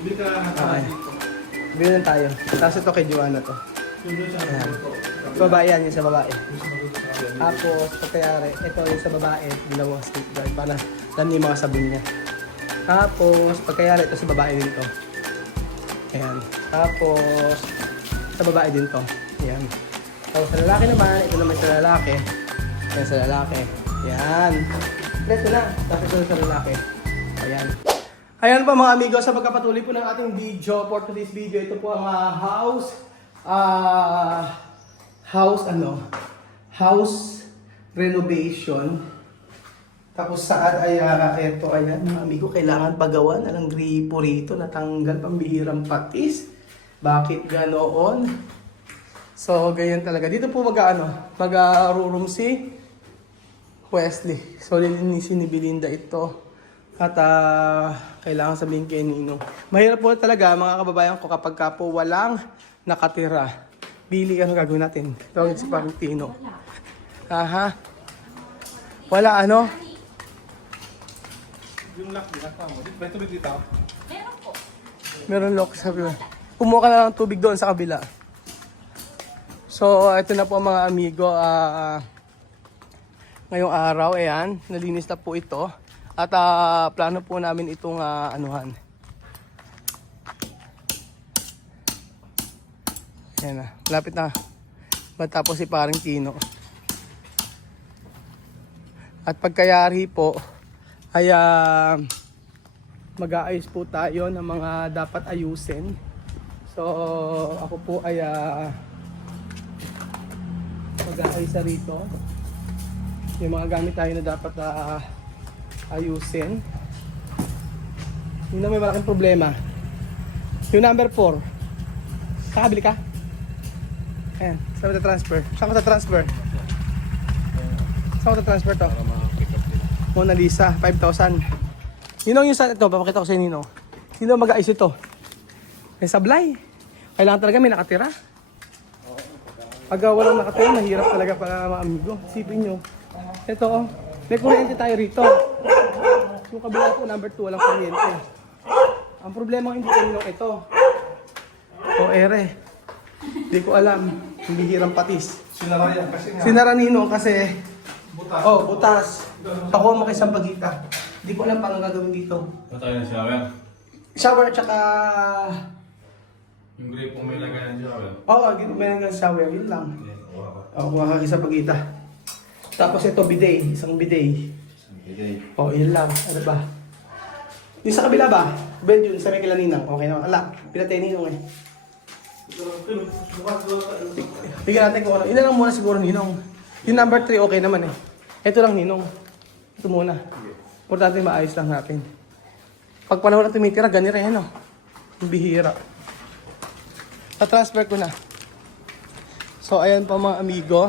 Hindi ka Okay. Bilhin tayo. Tapos ito kay Joanna to. Ayan. Babae yan, yung sa babae. Tapos, pagkayari, ito yung sa babae, dalawang safeguard para dami yung mga sabon niya. Tapos, pagkayari, ito sa babae din to. Ayan. Tapos, sa babae din to. Ayan. Tapos sa lalaki naman, ito naman sa lalaki. Ayan sa lalaki. Ayan. Ito na. Tapos ito sa lalaki. Ayan. Ayan po mga amigo, sa pagkapatuloy po ng ating video for today's video, ito po ang house renovation. Tapos saan ay ito, ayan mga amigo, kailangan pagawa na ng gripo rito, natanggal pambihirang patis. Bakit ganoon? So ganyan talaga. Dito po mag-room si Wesley. So lilinisin ni Belinda ito. At kailangan sabihin kay Ninong. Mahirap po talaga mga kababayan ko kapag ka po walang nakatira. Bili, ano gagawin natin? Tawagin si Valentino. Aha. Wala ano? Yung lock din ako mo. May tubig dito? Meron po. Meron lock sabi mo. Kumuha ka na ng tubig doon sa kabila. So, ito na po mga amigo. Ngayong araw, ayan. Nalinis na po ito. At plano po namin itong anuhan. Ayan na. Malapit na. Matapos si paring Tino. At pagkayari po, ay mag-aayos po tayo ng mga dapat ayusin. So, ako po ay mag-aayos na rito. Yung mga gamit tayo na dapat ayusin. Yun na may malaking problema. Yung number 4. Kakabili ka? Ayan, saan ko transfer? Saan ko transfer? Saan ko transfer to? Mona Lisa, 5,000. Ninong yung sa ito, papakita ko sa Ninong. Sino mag-aayos ito? May sablay. Kailangan talaga may nakatira. Pag walang nakatira, mahirap talaga para mga amigo. Isipin nyo. Ito, may kuryente tayo rito. Yung kabila po, number 2, walang kuryente. Ang problema hindi ko Ninong ito. O ere. Hindi ko alam. Hindi hirang patis. Sinara yan kasi nga. Sinara Ninong kasi Butas. oh, butas. Ako makisang pagita. Hindi ko alam paano gagawin dito. Ano tayo ng shower? Shower at saka... Yung gripo may lagay ng shower. Oo, dito may nang shower. Yun lang. Oo, kuha ka isang pagita. Tapos ito, bidet. Isang bidet. Oo, yun lang. Ano ba? Yung sa kabila ba? Ben, yun sa may kilaninang. Okay naman. Ala, pinatay Ninong eh. Tignan natin kung ano. Yun na lang muna siguro Ninong. Yung number 3 okay naman eh. Ito lang Ninong. Ito muna. Importante maayos lang natin. Pag panahon na tumitira, ganira yan o. Yung bihira. Ta-transfer ko na. So ayan pa mga amigo.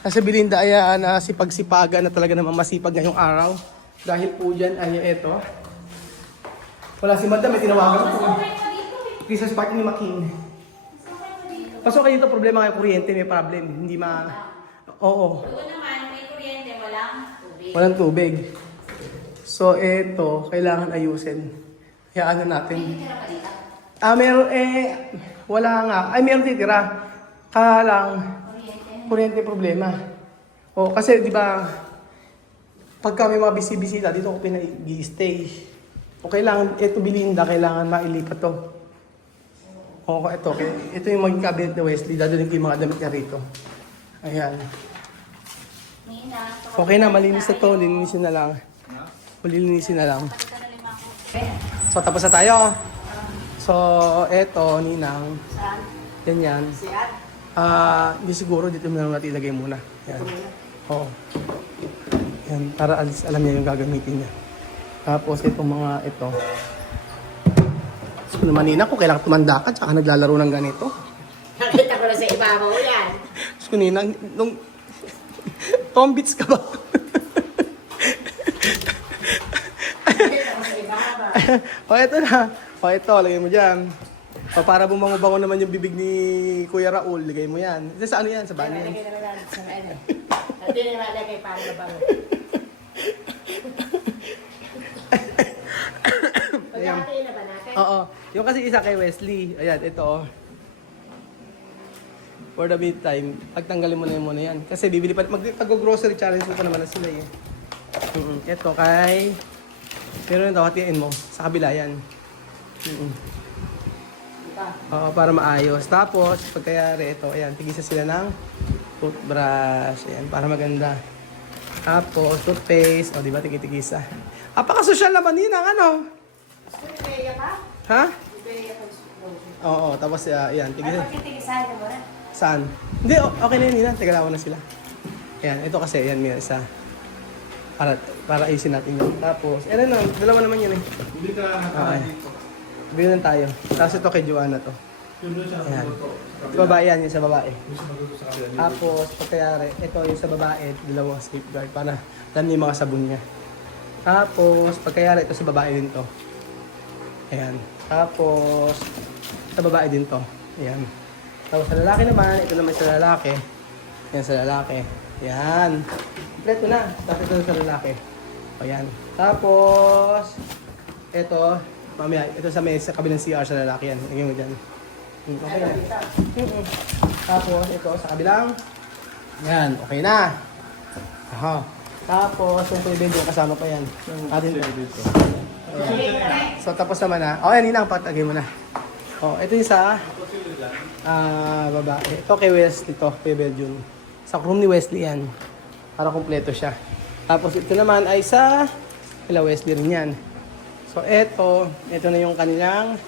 Kasi Belinda ay sipag-sipagan na talaga naman masipag ngayong araw. Dahil po dyan ay eto. Wala si Madam, may tinawagan po. Christmas party ni Making. Pasok kayo dito, problema kayo kuryente, may problem. Hindi Oo. Doon naman, may kuryente, walang tubig. Walang tubig. So eto, kailangan ayusin. Kaya ano natin. May tira pa dito? Meron wala nga. Ay, meron titira. Kaya lang, kuryente problema. O, kasi di ba pagka may mga bisita, dito ako pinag-i-stay. O kailangan, ito Belinda, kailangan mailipat to. O, ito yung maging cabinet ni Wesley, dadalhin ko yung mga damit niya rito. Ayan. Okay na, malinis na to, lilinisin na lang. Lilinisin na lang. So, tapos na tayo. So, eto, Ninang. Saan? Yan. Siat? Hindi siguro, dito mo lang natin ilagay muna. Yan. Oo. Yan, para alam niya yung gagamitin niya. Tapos itong mga ito. So naman Nina, kung kailangan tumanda ka, tsaka naglalaro ng ganito. Nakita ko na sa ibabaw yan. So Nina, nung... Tombits ka ba? Nakita ko sa ibabaw. O ito na. O ito, lagay mo dyan. O para bumango-bango naman yung bibig ni Kuya Raul, lagay mo yan. Ito sa ano yan? Sa banyo yan. Nalagay na lang sa ano. Hindi na nalagay para mabango. Ayan. Pagkakatiin na ba natin? Oo. Yung kasi isa kay Wesley. Ayan, ito oh. For the meantime, pagtanggalin mo na yun muna yan. Kasi bibili pa, mag-grocery challenge mo pa naman na sila eh. Ito kay... Pero ito, hatiin mo. Sa kabila yan. Oo, para maayos. Tapos, pagkayari ito, ayan, tigisa sila ng toothbrush. Ayan, para maganda. Tapos, toothpaste. O, di ba, tigisa. Apaka-social naman yun ang ano. Ibeya pa? Ha? Ibeya pa. Oo, tapos, ayan, Ay, tigisa. pagkitigisahan mo na. Saan? Hindi, okay na yun, Nina. Teka lang, na sila. Ayan, ito kasi, ayan, may isa. Para ayusin natin yun. Tapos, ayan na, dalawa naman yun eh. Hindi ka Okay. dito. Bigyan tayo. Tapos ito kay Joanna to. Yun doon siya Ayan. magluto. Sa babae yan, yung sa babae. Gusto magluto sa kabila dito. Tapos, pagkayari, ito yung sa babae, dalawang safeguard para alam niya yung mga sabon niya. Tapos, pagkayari, ito sa babae din to. Ayan. Tapos, sa babae din to. Ayan. Tapos sa lalaki naman, ito naman sa lalaki. Ayan sa lalaki. Ayan. Kompleto na. Tapos ito sa lalaki. Ayan. Tapos, ito, mamaya, ito sa may sa kabilang CR sa lalaki yan. Lagyan mo dyan. Okay na. Tapos, ito sa kabilang. Ayan, okay na. Aha. Tapos, yung tubig yung kasama pa yan. Yung atin dito. Ayan. So, tapos naman na. O, yan, inang patagay mo na. O, ito yung sa babae. Ito kay Wesley, ito kay Belgium. Sa room ni Wesley yan. Para kumpleto siya. Tapos, ito naman ay sa kila Wesley rin yan. So, ito na yung kanilang,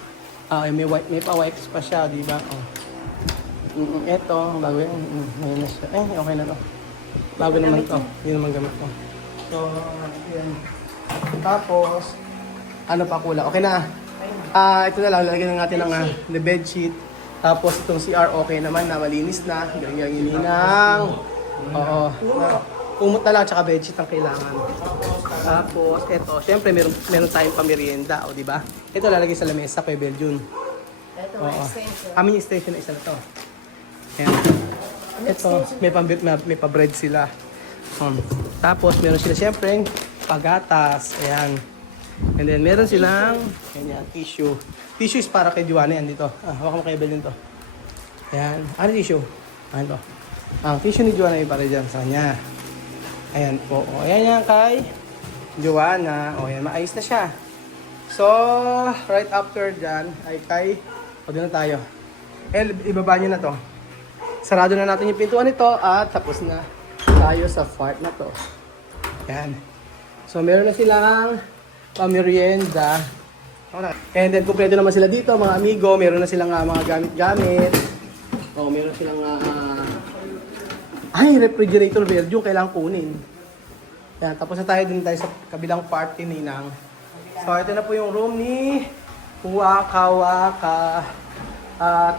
may pa-wipes pa siya, di ba? Oh. Ito, bago yan. Ngayon na siya. Okay na to. Bago naman to. Hindi naman gamit ko. So, yan. Tapos, ano pa kulang? Okay na. Ito na lang, lalagyan na natin ng the bed sheet. Tapos, itong CR okay naman na, malinis na. Galing ninang. Oo. Kumot na lang, tsaka bedsheet ang kailangan. Tapos, ito, syempre, meron tayong pamerienda, o di ba? Ito, lalagay sa lamesa kay Belgium. Ito, Oo. extension. Kami yung extension na isa na to. Ayan. Ito, may pa-bread sila. Tapos, meron sila syempre, pagatas. Ayan. And then, meron silang, ayan, tissue. Tissue is para kay Joanna yan dito. Hawakan mo kay Belgium to. Ayan. Ano tissue? Ano to? Ang tissue ni Joanna ay para dyan sa kanya. Ayan po. O, ayan yan kay Joanna. O, ayan. Maayos na siya. So, right after dyan, ay kay... O, doon na tayo. Ibaba niyo na to. Sarado na natin yung pintuan nito at tapos na tayo sa part na to. Ayan. So, meron na silang pamerienda. And then, kumpleto naman sila dito, mga amigo. Meron na silang mga gamit-gamit. O, meron silang... refrigerator valve yung kailangan kunin. Yan, tapos na tayo din tayo sa kabilang party ni Nang. So, ito na po yung room ni Waka.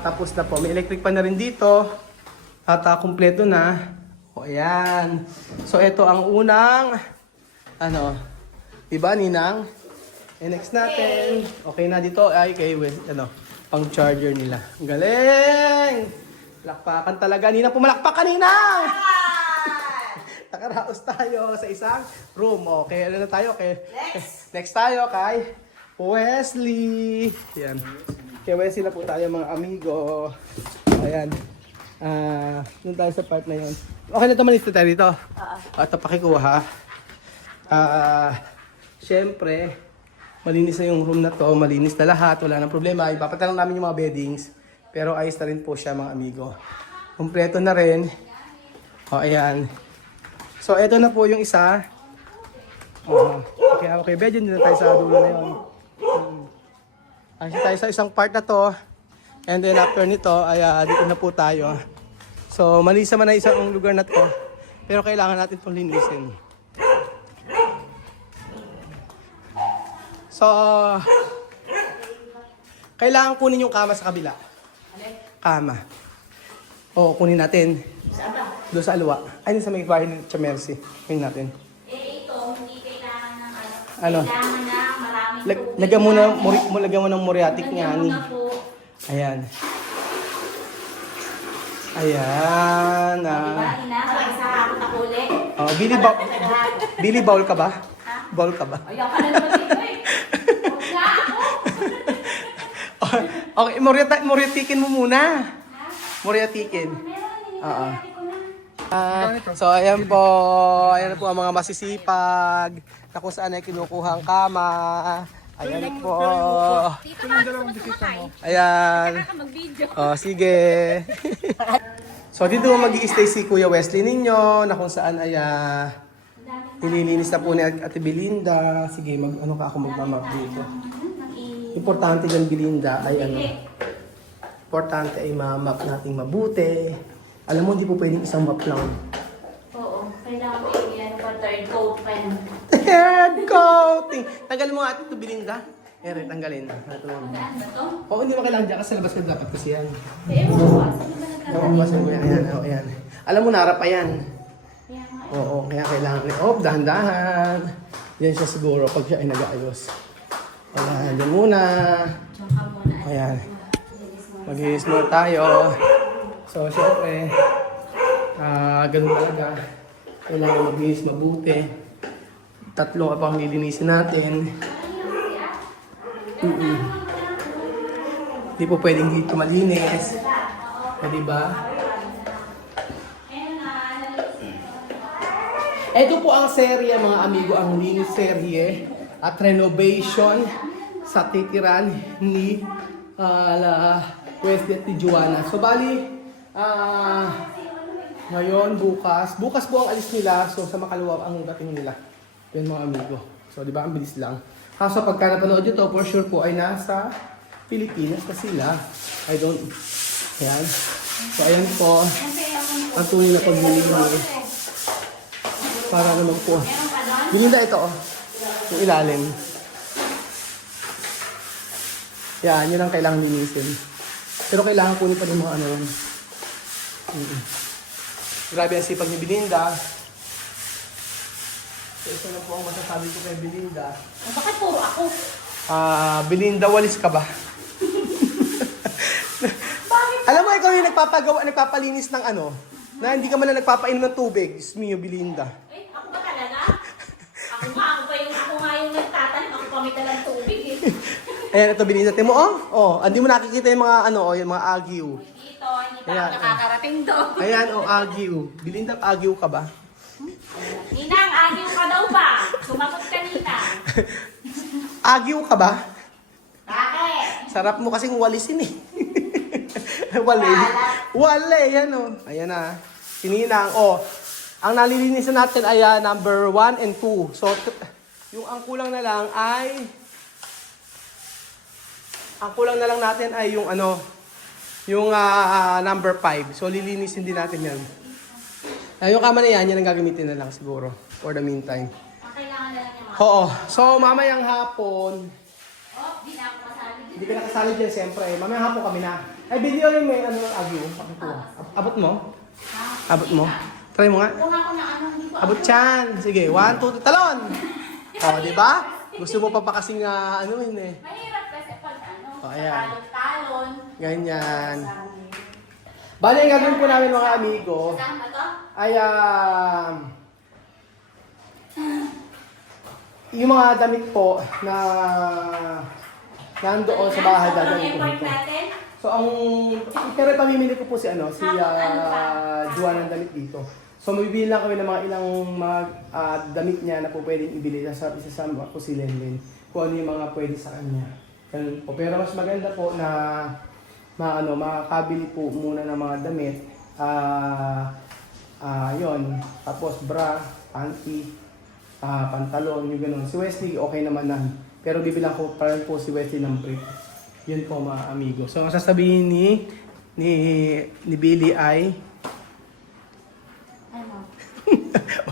Tapos na po. May electric pa na rin dito. At kumpleto na. O, ayan. So, ito ang unang, diba, Ninang? And next natin, okay na dito ay kay pang charger nila. Galing! Palakpakan talaga. Ninang, pumalakpak kanina! Nakaraos tayo sa isang room. Okay, ano na tayo? Okay. Next tayo kay Wesley. Yan. Kay Wesley na po tayo mga amigo. Ayan. Doon tayo sa part na yun. Okay na ito, malis na tayo dito. Ito, pakikuha ha. Siyempre, malinis na yung room na to. Malinis na lahat. Wala nang problema. Ipapatalang namin yung mga beddings. Pero ayos na rin po siya mga amigo. Kompleto na rin. O, ayan. So, eto na po yung isa. Okay, bedyan din na tayo sa dulo na yun. Ayos tayo sa isang part na to. And then after nito, ay dito na po tayo. So, malinis naman na isang lugar na to. Pero kailangan natin itong linisin. So, kailangan kunin yung kama sa kabila. Kama. Oo, kunin natin. Saan ba? Doon sa alwa. Ay, sa may bahay ni Chamercy. Kunin natin. Ito, hindi kailangan ng Ano? Kailangan ng maraming tubig. Lagyan mo ng muriatic nga ni. Lagyan mo na po. Ayan. Ayan. Diba, Ina? Mag-isa ako na uli. Oh, Billy, bowl ka ba? Ha? Bowl ka ba? Ayaw ka na naman dito eh. Huwag na ako. Okay, Moriatikin mo muna. Moriatikin. Oo. So ayan po ang mga masisipag na kung saan ay kinukuha ang kama. Ayan po. Ayan. Oh, sige. So dito mag-i-stay si Kuya Wesley ninyo na kung saan ay nililinis na po ni Ate Belinda. Sige, ano ka ako magmamap dito. Importante yung Belinda ay importante ay ma-map nating mabuti. Alam mo, hindi po pwedeng isang map lang. Oo, kailangan ko yan pa third coat pa yan. Third coating! Tanggalin mo nga ito, Belinda. Tanggalin. Saan ba to? Oo, hindi mo kailangan dyan kasi labas ka dapat kasi yan. Eh, ewan ko, saan ba nagkakalit? Babasan mo yan. Ayan. Alam mo, narap pa yan. Kaya nga, Oo, kaya kailangan dahan-dahan. Yan siya siguro pag siya ay nag-aayos. Ayan, dyan muna. Diyan ka muna. Ayan. Linis mo. Maghihis muna tayo. So, syempre, ganun talaga. Kailangan maghihis mabuti. Tatlo pang lilinisin natin. Hindi po pwedeng dito malinis. Diba? Ito po ang serye mga amigo, ang linis serye at renovation sa titiran ni Wesley at Joanna. So bali, ngayon, bukas po ang alis nila, so sa Makalawa ang dating nila. Yan mga amigo. So di ba ang bilis lang. Kaso pagka napanood nyo to, for sure po ay nasa Pilipinas na sila. Ayan. So ayan po, ang tunay na paglilinis. Para naman po. Belinda, ito yung ilalim. Yan, yun ang kailangan linisin. Pero kailangan kunin pa rin mga ano yan. Grabe ang sipag ni Belinda. So ito na po ang masasabi ko kay Belinda. Bakit puro ako? Belinda, walis ka ba? Alam mo, ikaw yung nagpapalinis ng na hindi ka man lang nagpapainom ng tubig. Diyos mio, Belinda. Eh, ako ba talaga? Ako nga yung nagtatanim. Ako pa may talang tubig eh. Ayan, ito Belinda. Timo, hindi mo nakikita yung mga yung mga agiw. Dito, hindi pa Ayan. ako nakakarating doon. Ayan, agiw. Belinda, agiw ka ba? Ninang, agiw ka daw ba? Sumagot ka, Ninang. Agiw ka ba? Bakit? Sarap mo kasing walisin eh. Wale, yan Ayan na. Sininang, ang nalilinisan natin ay number 1 and 2. So, yung ang kulang na lang natin ay yung number 5. So, lilinisin din natin yan. Yung kama na yan ang gagamitin na lang siguro for the meantime. Ang kailangan na lang yung mga... Oo. So, mamayang hapon, Di na ako kasali dito. hindi ka nakasali dyan, siyempre. Mamayang hapon kami na. Ay, video yung may agyo. Abot mo? Ha? Abot mo? Try mo nga. Kuha ko na hindi ko Abot yan. Sige, 1, 2, talon! Di ba? Gusto mo pa kasing Mahirap kasi pag ayan. talon-talon. Ganyan. Bale, yung gagawin po namin mga amigo, Saan ba to? ay yung mga damit po na nandoon sa bahay Sobrang gagawin ko effort dito. natin. So, pero pamimili ko po si Juan ng damit dito. So, mabibili lang kami ng mga ilang damit niya na po pwedeng ibili. Isasama ko si Lenlen kung ano yung mga pwede sa kanya. Ganun po. Pero mas maganda po na makakabili po muna ng mga damit. Yon. Tapos bra, panty, pantalon, yung ganun. Si Wesley, okay naman na. Pero bibilang ko pa rin po si Wesley ng brief. Yun po mga amigo. So, ang sasabihin ni Billy ay Ano?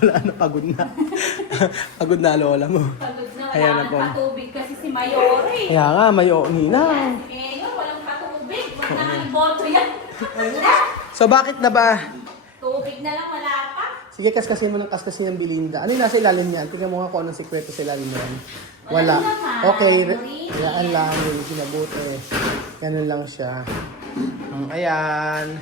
wala na, pagod na. Pagod na lola mo. Pagod na. Ayan Wala na po. nang patubig kasi si Mayori. Kaya nga, mayo, Nina. Ngayon, walang patubig. Wala nang boto yan. So, bakit na ba? Tubig na lang, wala pa. Sige, kaskasin mo ng kaskasin ng Belinda. Ano yung nasa ilalim niyan? Tingnan mo nga kung anong sikreto sa ilalim niyan. Wala. Okay, yan lang. Yung kinabuti. Ganun lang siya. Ayan.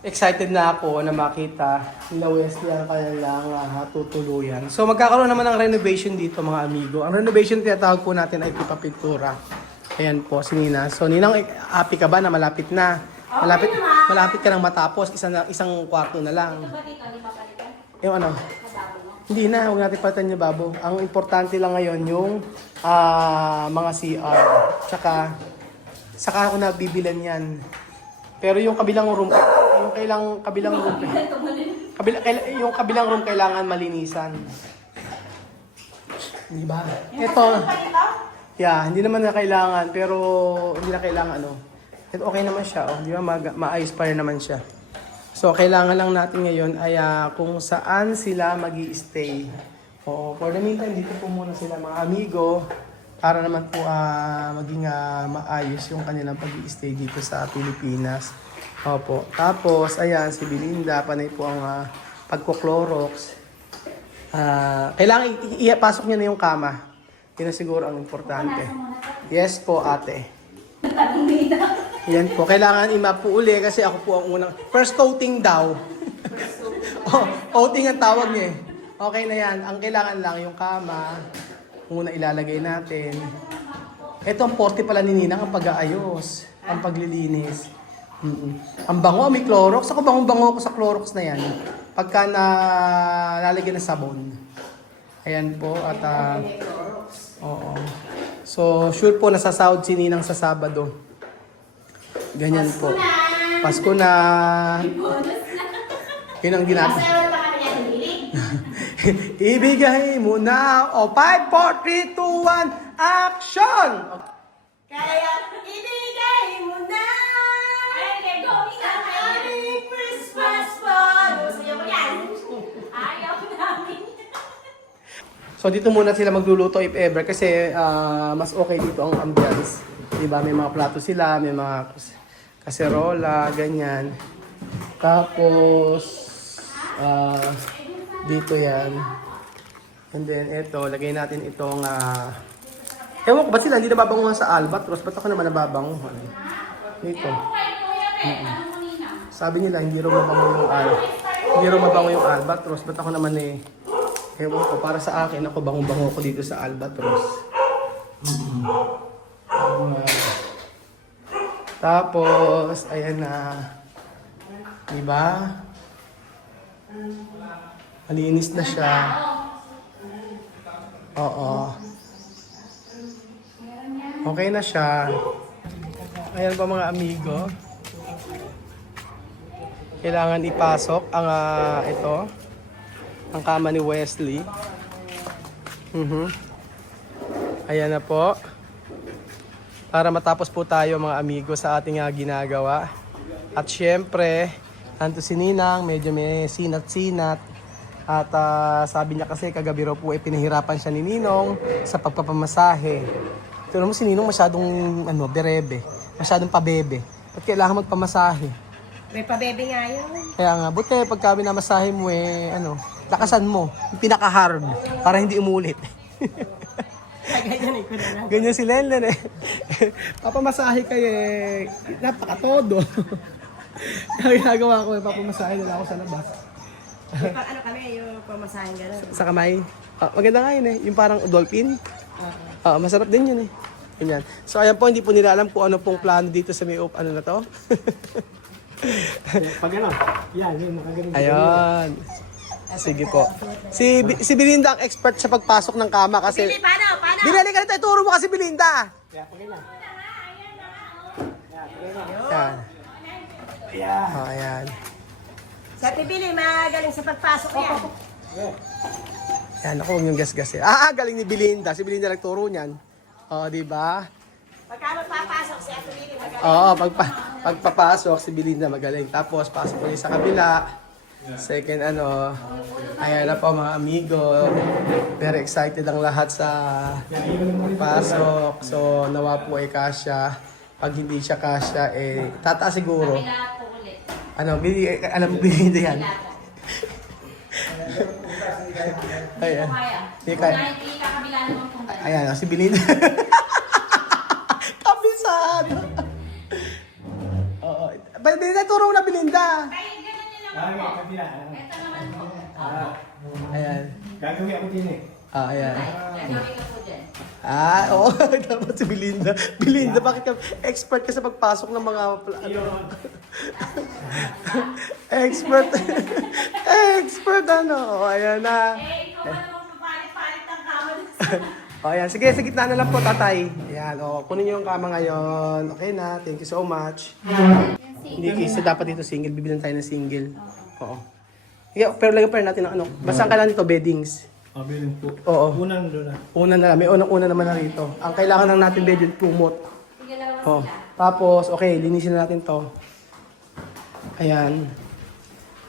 Excited na ako na makita nila Wesley ang kanilang tutuluyan. So magkakaroon naman ng renovation dito mga amigo. Ang renovation tinatawag po natin ay pipapintura. Ayan po, si Nina. So, Ninang, happy ka ba na malapit na? Malapit, naman. malapit ka nang matapos. Isang kwarto na lang. Ito ba dito? Di pa palitan? Yung ano? Kababo mo. Hindi na, huwag natin palitan yung babo. Ang importante lang ngayon yung mga CR. Saka ako na bibilan yan. Pero yung kabilang room, yung kabilang room, yung kabilang room kailangan malinisan. Di ba? Ito, yeah, hindi naman na kailangan, pero hindi na kailangan ano. Ito okay naman siya, oh. Di ba? Maayos pa rin naman siya. So, kailangan lang natin ngayon ay kung saan sila magi-stay. For the meantime, dito po muna sila mga amigo para naman po maging maayos yung kanilang pag-i-stay dito sa Pilipinas. Opo. Tapos, ayan, si Belinda, panay po ang pagko-Clorox. Kailangan ipasok niya na yung kama. Yun na siguro ang importante. Yes po, ate. Yan po. Kailangan imapu uli kasi ako po ang unang... First coating daw. Coating ang tawag niya eh. Okay na yan. Ang kailangan lang yung kama. Muna ilalagay natin. Ito ang 40 pala ni Ninang ang pag-aayos. Ang paglilinis. Ang bango, may Clorox. Ako bango-bango ko sa Clorox na yan. Pagka lalagyan ng sabon. Ayan po. At oo. So, sure po nasasahod si Ninang sa Sabado. Ganyan po. Pasko na. Yun ang ginagawa. Masaya ba kami niya tumilig? Ibigay mo na. O, 5, 4, 3, 2, 1, action! Kaya ibigay mo na. Ay, go, Mika. Happy Christmas po. Gusto niyo mo yan? Ayaw namin. So, dito muna sila magluluto if ever kasi mas okay dito ang ambience. Diba? May mga plato sila, may mga kaserola, ganyan. Tapos, dito yan. And then, ito, lagay natin itong, ewan ko, ba't sila hindi nababanguhan sa Albatros? Ba't ako naman nababanguhan? Dito. Sabi nila, hindi raw mabango yung Albatros. Ba't ako naman ewan ko, para sa akin, ako bango-bango ko dito sa Albatros. Tapos, ayan na. Diba? Malinis na siya. Oo. Okay na siya. Ayan pa mga amigo. Kailangan ipasok ang ito. Ang kama ni Wesley. Ayan na po. Para matapos po tayo mga amigo sa ating ginagawa. At syempre, anto si Ninang, medyo may sinat-sinat. At sabi niya kasi kagabi raw po pinahirapan siya ni Ninong sa pagpapamasahe. Pero mo si Ninong masyadong berebe, masyadong pabebe. At kailangan magpamasahe. May pabebe nga yun. Kaya nga, buti pag kami namasahe mo lakasan mo, yung pinaka-hard, para hindi umulit. Ganyan ko na lang. Ganyan si Lenlen Papamasahe kayo napaka-todo. Ang ginagawa ko papamasahe nila ako sa labas. Ano kami, yung pamasahin gano'n. Sa kamay. Maganda nga yun yung parang dolphin. Masarap din yun Ganyan. So ayan po, hindi po nila alam kung ano pong plano dito sa may ano na to. Pag ano, yan, makagaling. Ayun. Sige po. Si Belinda ang expert sa pagpasok ng kama kasi... Bili, paano? Binali ka nito, ituro mo kasi Belinda. Kaya, pag ano. Yan. Ayan. Ayan. Sa Tibili, magaling sa pagpasok yan. Yan, ako huwag yung gas-gas galing ni Belinda. Si Belinda nagturo niyan. Di ba? Pagka magpapasok si Ate Bili, magaling. Oo, pagpapasok si Belinda magaling. Tapos pasok ulit sa kabila. Second ayan na po mga amigo. Very excited ang lahat sa pasok. So nawa po ay kasya. Pag hindi siya kasya, tataas siguro. Kailangan po ulit. Alam mo Belinda yan. Ayan. Kaya. Kahit hindi kakabila naman kung Ayan, si Belinda. Kabisado. Oo. Belinda, turo na Belinda. Kahit ganun nyo naman po. Kabila. Ito naman po. Ayan. Gagawin ako din Ayan. Gagawin ko po dyan. Oo. Dapat si Belinda. Belinda, bakit ka expert ka sa pagpasok ng mga... expert. Expert ano. O, ayan na. Ikaw ba naman papalit-palit ng kama? O, ayan. Sige, sa gitna na lang po, tatay. Ayan, o. Kunin niyo yung kama ngayon. Okay na. Thank you so much. Hindi kasi dapat dito single. Bibilan tayo ng single. Oo. Yeah, pero lagyan pa rin natin ng ano. Basang ka lang nito, beddings. Bilin po. Oo. Unang doon na. Una na lang. May unang-una naman na rito. Ang kailangan lang natin bed yung kumot. Sige, lawas Oh. sila. Tapos, okay, linisin na natin to. Ayan.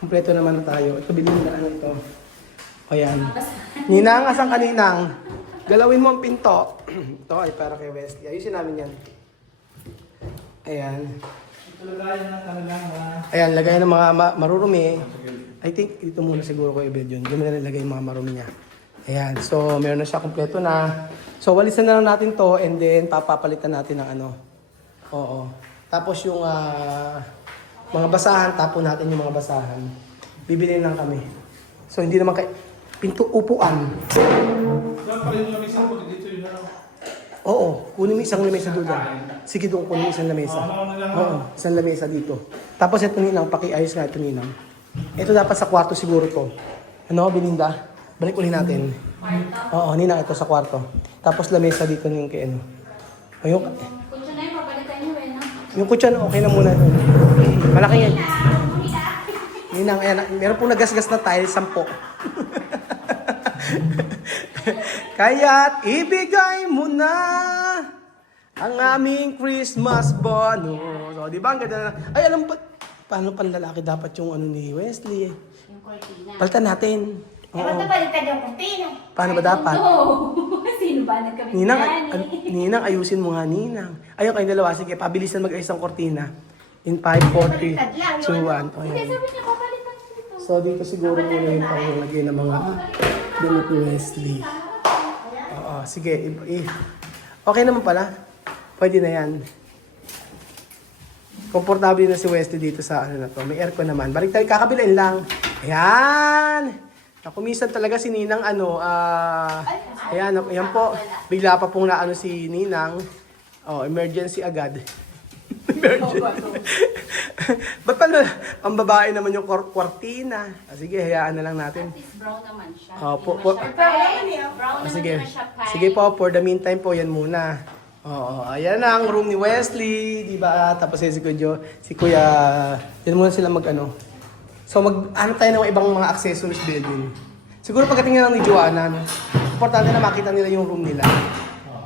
Kompleto naman na tayo. Ito, bilhin na ano ito. Ayan. Ninang, asan ka ninang? Galawin mo ang pinto. Ito ay para kay Wesley. Ayusin namin yan. Ayan. Ito lagayan ng kanilang mga... Ayan, lagay ng mga marurumi. I think dito muna siguro ko i-bed yun. Diyan mo na nilagay yung mga marumi niya. Ayan, so meron na siya kompleto na. So walisan na lang natin to and then papapalitan natin ng ano. Oo. Tapos yung mga basahan, tapon natin yung mga basahan. Bibili lang kami. So hindi naman pinto upuan. Saan pa rin yung isang po dito yun ano? Oo, kunin mo isang lamesa doon. Sige doon, kunin mo isang lamesa. Oo, isang lamesa dito. Tapos ito ninang, pakiayos nga ito ninang. Ito dapat sa kwarto siguro to. Ano, Belinda? Balik ulit natin. Oo, ninang ito sa kwarto. Tapos lamesa dito yung kay ano. Ayun. Kutsa na yung papalitan niyo, eh, no? Yung kutsan, okay na muna. Malaki yan. Ninang, ayan, meron pong nagasgas na tile, 10. Kaya't ibigay mo na ang aming Christmas bonus. So, di ba? Ang ganda na. Ay, alam ba? Paano panlalaki dapat yung ano ni Wesley? Yung cortina. Palitan natin. Pero Oo. napalitan yung cortina. Paano ba dapat? No. Sino ba nagkabit Ninang, yan? Ninang, ayusin mo nga, Ninang. Ayun kayong dalawa. Sige, pabilisan mag-ayos ng kortina. In 5, 4, 3, 2, 1. Hindi, sabi niya, papalitan niyo dito. So, dito siguro muna yung panglagay ng mga damit ni Wesley. Oo, sige. Okay naman pala. Pwede na yan. Komportable na si Wesley dito sa ano na to. May aircon naman. Balik tayo, kakabilain lang. Ayan! Naku, minsan talaga si Ninang ayan, ayan po. Bigla pa pong naano si Ninang. Oh, emergency agad. Emergency. Ba't ang babae naman yung kwartina? Sige, hayaan na lang natin. At least brown naman siya. Po, Hindi naman siya pie. Brown naman sige. naman siya pie. Sige po, for the meantime po, yan muna. Oo, ayan na ang room ni Wesley, di ba? Tapos si Kuya, yan muna sila mag-ano. So ano tayo ng ibang mga accessories building. Siguro pagdating na lang ni Joanna, no? Importante na makita nila yung room nila.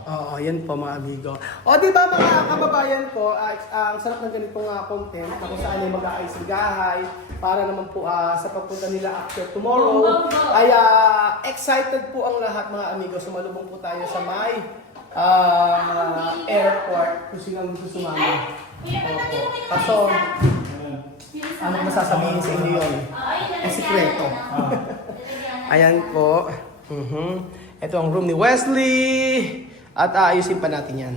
Oo, yan po mga amigo. O di ba mga kababayan ko, ang sarap ng ganitong content na kung saan ay mag-aayos gahay para naman po sa pagpunta nila after tomorrow. Ay excited po ang lahat mga amigo. Sumalubong po tayo sa may airport kung sino ang gusto sumama. Kaso, ano masasabihin sa inyo yun? Ang sikreto. Ayan po. Ito ang room ni Wesley. At aayusin pa natin yan.